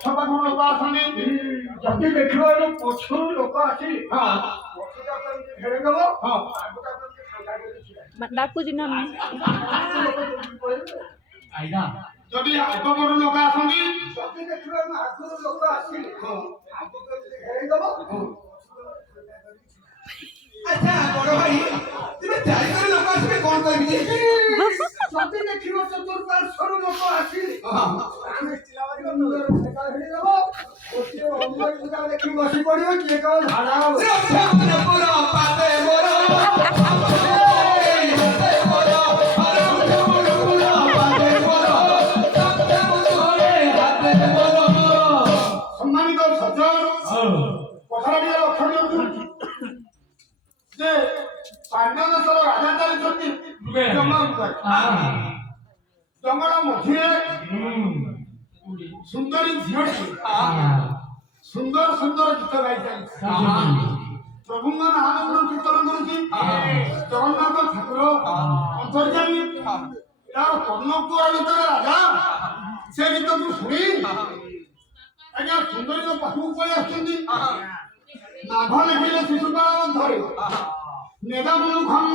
ପଛପାଖରୁ ଲୋକ ଆସନ୍ତି ଯଦି ଦେଖିବ ଏଠୁ ପଛରୁ ଲୋକ ଆସି ହଁ ପଛଟା କେମିତି ଫେରେଇଦବ ହଁ ଆଗଟା କେମିତି ଫାଙ୍କା କରି ଛିଡ଼ା ଡାକୁଛି ନା ଆଇନା ଯଦି ଆଗପଟୁ ଲୋକ ଆସନ୍ତି ଯଦି ଦେଖିବ ଏଠୁ ଆଗରୁ ଲୋକ ଆସିଲେ ଆଗ କେମିତି ଫେରେଇଦବ ଆଚ୍ଛା ବଡ଼ ଭାଇ ତେବେ ଚାରିକର ଲୋକ ଆସିବେ କ'ଣ କରିବି ଯଦି ଦେଖିବ ଚତୁଃପାର୍ଶ୍ୱରୁ ଲୋକ ଆସିଲେ ଆମେ ଫେରେଇଦବ ଗୋଟିଏ ଅମର ଦେଖି ବସି ପଡ଼ିବ କିଏ କ'ଣ ଝାଡ଼ା ହବ ସମ୍ମାନିତ ସଜ୍ଜନ କଥାଟା ଟିକେ ଲକ୍ଷ୍ୟ ଦିଅନ୍ତୁ ଯେ ପାଣ୍ଡବଦେଶର ରାଜା ଚାଲିଛନ୍ତି ଜଙ୍ଗଲ ମଝିରେ ସୁନ୍ଦରୀ ଝିଅଟି ସୁନ୍ଦର ସୁନ୍ଦର ଗୀତ ଗାଇ ଚାଲିଛି ପ୍ରଭୁଙ୍କ ନାମ କୀର୍ତ୍ତନ କରୁଛି ଜଗନ୍ନାଥ ଠାକୁର ଅନ୍ତର୍ଯାମୀ ତାର କର୍ଣ୍ଣପୁର ଭିତରେ ରାଜା ସେ ଗୀତକୁ ଶୁଣି ଆଜ୍ଞା ସୁନ୍ଦରୀଙ୍କ ପାଖକୁ ପଳେଇ ଆସୁଛନ୍ତି ନାଭ ଲେଖିଲେ ଶିଶୁପାଳ ମଧ୍ୟରେ ନେଦାମୁଖଂ